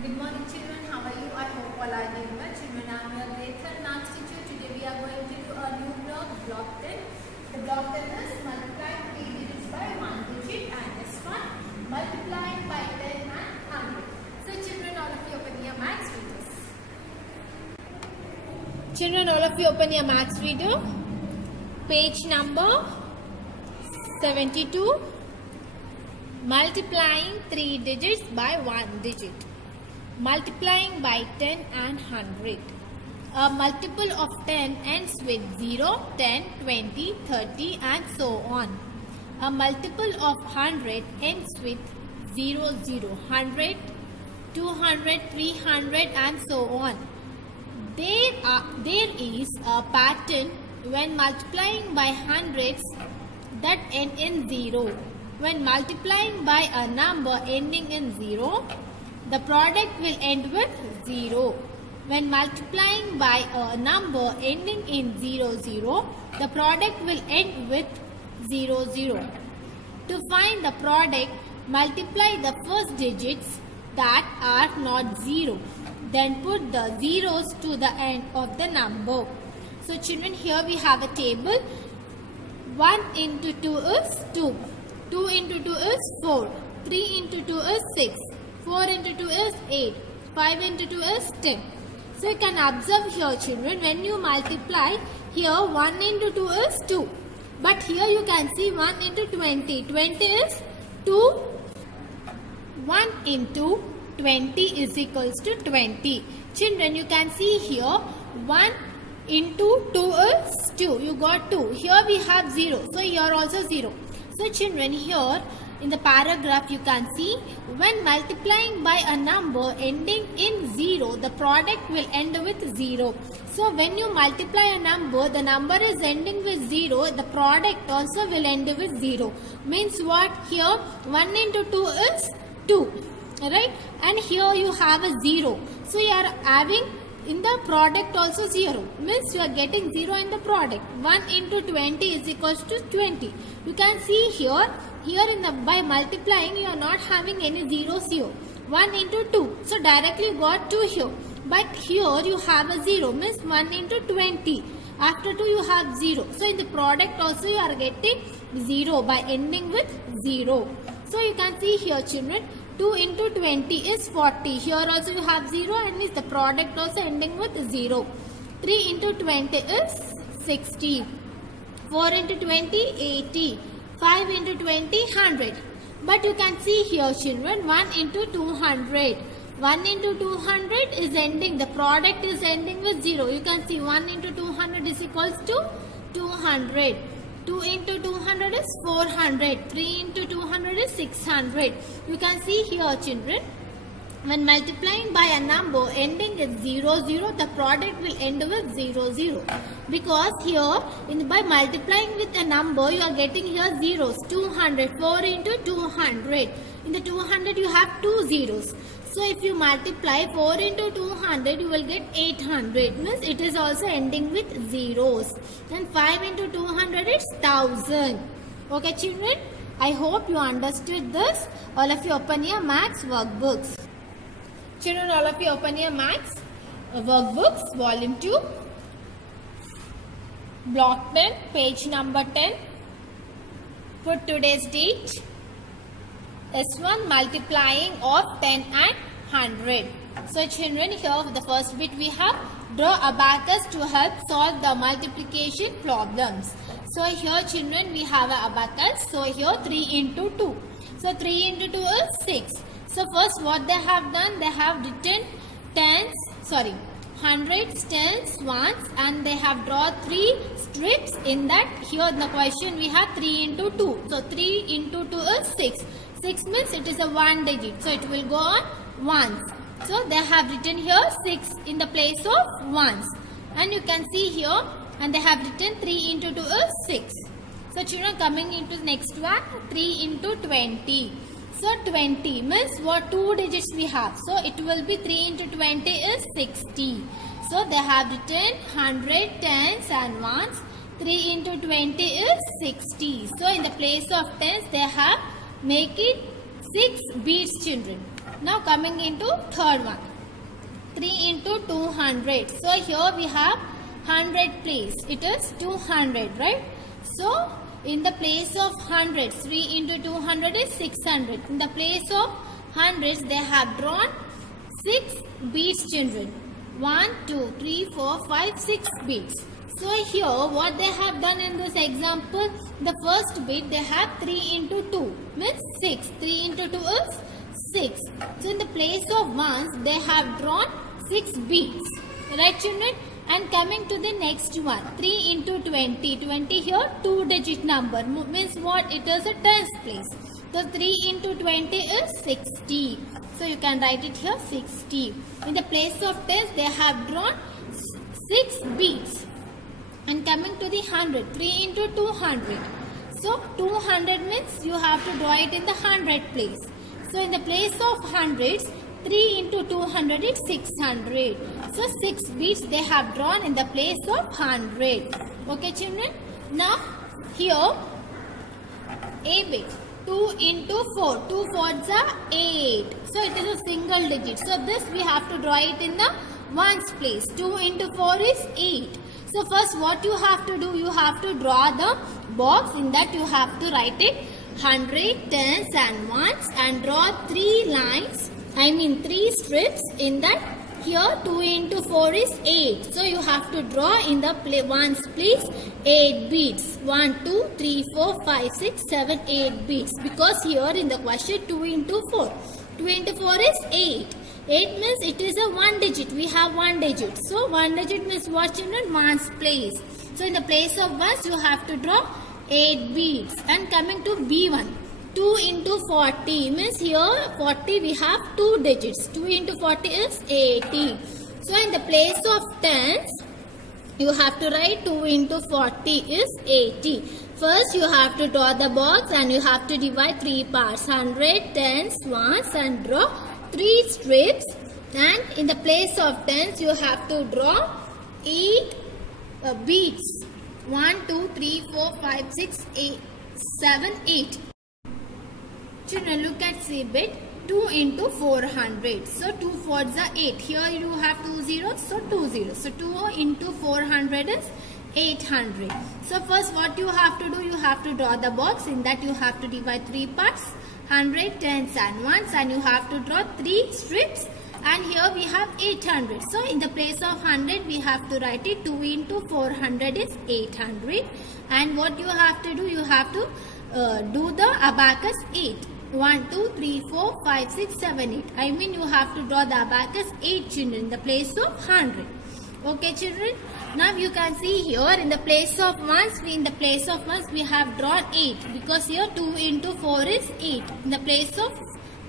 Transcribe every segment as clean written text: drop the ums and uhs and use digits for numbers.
Good morning children, how are you? I hope all are doing well. Children, I am your grade 3rd maths teacher. Today we are going to do a new block 10. The block 10 is multiplying 3 digits by 1 digit and S1 multiplying by 10 and 100. So children, all of you open your maths readers. Children, all of you open your maths reader. Page number 72. Multiplying 3 digits by 1 digit. Multiplying by 10 and 100. A multiple of 10 ends with 0, 10, 20, 30 and so on. A multiple of 100 ends with 0, 0, 100, 200, 300 and so on. There is a pattern when multiplying by hundreds that end in 0. When multiplying by a number ending in 0, the product will end with 0. When multiplying by a number ending in 0, 0, the product will end with 0, 0. To find the product, multiply the first digits that are not 0. Then put the zeros to the end of the number. So children, here we have a table. 1 into 2 is 2. 2 into 2 is 4. 3 into 2 is 6. 4 into 2 is 8. 5 into 2 is 10. So you can observe here children, when you multiply, here 1 into 2 is 2. But here you can see 1 into 20. 20 is 2. 1 into 20 is equals to 20. Children, you can see here 1 into 2 is 2. You got 2. Here we have 0. So here also 0. So children, here in the paragraph you can see when multiplying by a number ending in 0, the product will end with 0. So when you multiply a number, the number is ending with 0, the product also will end with 0. Means what? Here 1 into 2 is 2. Right? And here you have a 0. So you are having in the product also 0. Means you are getting 0 in the product. 1 into 20 is equals to 20. You can see here in the by multiplying you are not having any zeros here. 1 into 2. So directly you got 2 here. But here you have a 0. Means 1 into 20. After 2 you have 0. So in the product also you are getting 0 by ending with 0. So you can see here children, 2 into 20 is 40. Here also you have 0 and is the product also ending with 0. 3 into 20 is 60. 4 into 20, 80. 5 into 20, 100. But you can see here children, 1 into 200. 1 into 200 is ending, the product is ending with 0. You can see 1 into 200 is equals to 200. 2 into 200 is 400. 3 into 200 is 600. You can see here children, when multiplying by a number ending with 0, 0, the product will end with 0, 0. Because here, by multiplying with a number, you are getting here zeros. 200, 4 into 200. In the 200, you have 2 zeros. So, if you multiply 4 into 200, you will get 800. Means it is also ending with zeros. Then 5 into 200 is 1000. Okay, children? I hope you understood this. All of you open your maths workbooks. Children, all of you open your maths workbooks, volume 2, block 10, page number 10. Put today's date. S1 multiplying of 10 and 100. So children, here the first bit we have draw abacus to help solve the multiplication problems. So here children we have a abacus. So here 3 into 2. So 3 into 2 is 6. So first what they have done, they have written hundreds, tens, ones and they have drawn 3 strips in that. Here in the question we have 3 into 2. So 3 into 2 is 6. 6 means it is a 1 digit. So it will go on ones. So they have written here 6 in the place of ones. And you can see here and they have written 3 into 2 is 6. So children, coming into the next one, 3 into 20. So 20 means what 2 digits we have. So it will be 3 into 20 is 60. So they have written 100, tens and ones. 3 into 20 is 60. So in the place of tens they have make it 6 beads children. Now coming into third one. 3 into 200. So here we have 100 place. It is 200, right? So in the place of hundreds, 3 into 200 is 600. In the place of hundreds, they have drawn 6 beads, children. 1, 2, 3, 4, 5, 6 beads. So here what they have done in this example, the first bead they have 3 into 2 means 6. 3 into 2 is 6. So in the place of ones they have drawn 6 beads. Right, children? And coming to the next one, 3 into 20. 20 here 2 digit number means what? It is a tens place. So 3 into 20 is 60. So you can write it here 60. In the place of tens they have drawn 6 beads. And coming to the 100, 3 into 200. So 200 means you have to draw it in the 100 place. So in the place of hundreds, 3 into 200 is 600. So 6 beads they have drawn in the place of 100. Okay, children? Now here A bit. 2 into 4. 2 fours are 8. So it is a single digit. So this we have to draw it in the ones place. 2 into 4 is 8. So first what you have to do, you have to draw the box. In that you have to write it 100, tens and ones and draw 3 lines. 3 strips in that. Here 2 into 4 is 8. So you have to draw in the ones place 8 beads. 1, 2, 3, 4, 5, 6, 7, 8 beads. Because here in the question 2 into 4. 2 into 4 is 8. 8 means it is a 1 digit. We have 1 digit. So 1 digit means what, children? Ones place. So in the place of ones you have to draw 8 beads. And coming to B1. 2 into 40 means here 40 we have 2 digits. 2 into 40 is 80. So in the place of tens you have to write 2 into 40 is 80. First you have to draw the box and you have to divide 3 parts. 100, tens, ones and draw 3 strips. And in the place of tens you have to draw 8 beads. 1, 2, 3, 4, 5, 6, 8, 7, 8. Children, look at C bit. 2 into 400. So 2 fours are 8. Here you have 2 zeros. So 2 zeros. So 2 into 400 is 800. So first what you have to do, you have to draw the box. In that you have to divide 3 parts. 100, tens and ones and you have to draw 3 strips. And here we have 800. So in the place of 100 we have to write it 2 into 400 is 800. And what you have to do, you have to do the abacus 8. 1, 2, 3, 4, 5, 6, 7, 8. You have to draw the abacus 8, children, in the place of 100. Okay, children. Now you can see here in the place of ones, we have drawn 8 because here 2 into 4 is 8 in the place of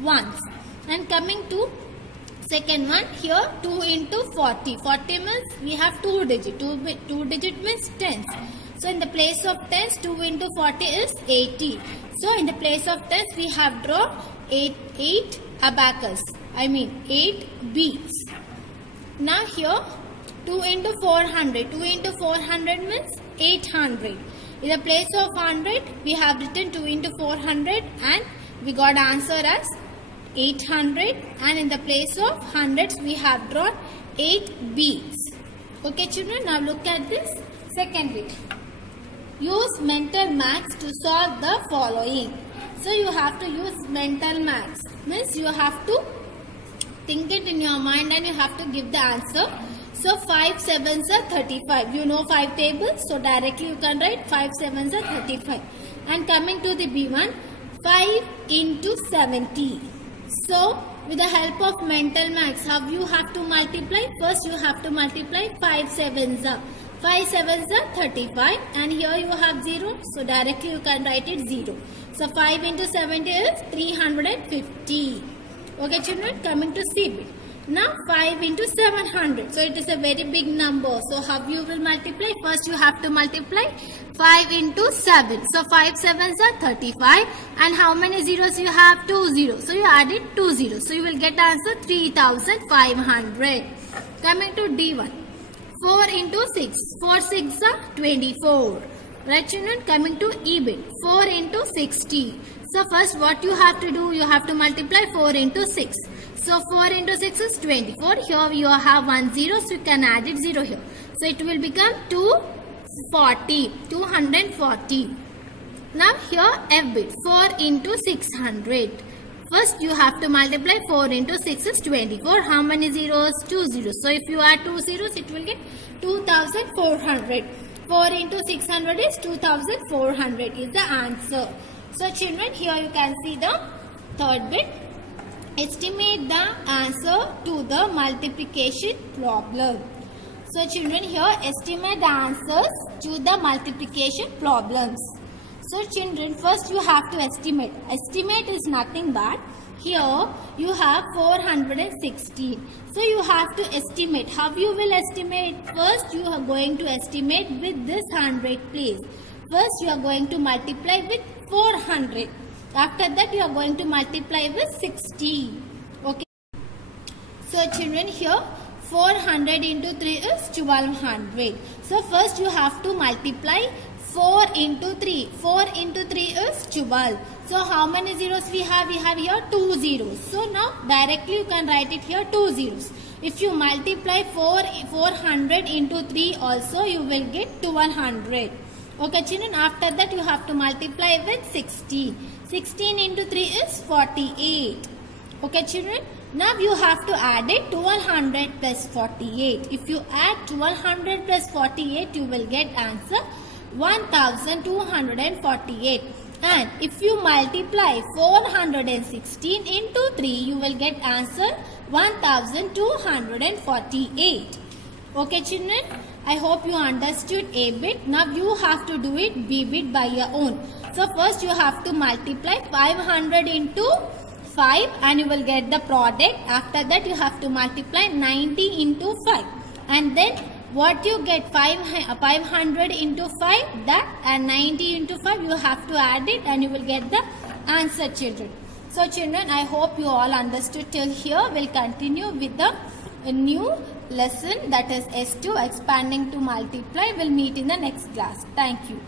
ones. And coming to second one, here 2 into 40. 40 means we have 2 digit. 2 digit means tens. So in the place of tens, 2 into 40 is 80. So in the place of tens, we have drawn 8 abacus. 8 beads. Now here 2 into 400. 2 into 400 means 800. In the place of 100, we have written 2 into 400 and we got answer as 800. And in the place of hundreds, we have drawn 8 beads. Okay, children. Now look at this second bit. Use mental maths to solve the following. So you have to use mental maths. Means you have to think it in your mind and you have to give the answer. So 5 7s are 35. You know 5 tables. So directly you can write 5 7s are 35. And coming to the B1, 5 into 70. So with the help of mental maths, how you have to multiply? First you have to multiply 5 7s are. 5 7s are 35 and here you have 0. So directly you can write it 0. So 5 into 70 is 350. Okay, children, coming to C bit. Now 5 into 700. So it is a very big number. So how you will multiply? First you have to multiply 5 into 7. So 5 7s are 35. And how many zeros you have? 2 zeros. So you added 2 zeros. So you will get answer 3500. Coming to D1. 4 into 6. 4 6 are 24. Right, children? Coming to E bit. 4 into 60. So first what you have to do? You have to multiply 4 into 6. So 4 into 6 is 24. Here you have 1 0, so you can add it 0 here. So it will become 240. Now here F bit 4 into 600. First you have to multiply 4 into 6 is 24. How many zeros? 2 zeros. So if you add 2 zeros, it will get 2400. 4 into 600 is 2400 is the answer. So children, here you can see the third bit. Estimate the answer to the multiplication problem. So children, here estimate the answers to the multiplication problems. So children, first you have to estimate. Estimate is nothing but here you have 416. So you have to estimate. How you will estimate? First you are going to estimate with this 100 place. First you are going to multiply with 400. After that you are going to multiply with 60. Okay. So children, here 400 into 3 is 1200. So first you have to multiply 4 into 3. 4 into 3 is 12. So how many zeros we have? We have here 2 zeros. So now directly you can write it here 2 zeros. If you multiply 400 into 3 also, you will get 1200. Okay children, after that you have to multiply with 16. 16 into 3 is 48. Okay children, now you have to add it 1200 plus 48. If you add 1200 plus 48, you will get answer 1248. And if you multiply 416 into 3, you will get answer 1248. Okay children, I hope you understood A bit. Now you have to do it B bit by your own. So first you have to multiply 500 into 5 and you will get the product. After that you have to multiply 90 into 5. And then what you get? 500 into 5, that, and 90 into 5, you have to add it and you will get the answer children. So children, I hope you all understood till here. We'll continue with the new lesson, that is S2 expanding to multiply. We'll meet in the next class. Thank you.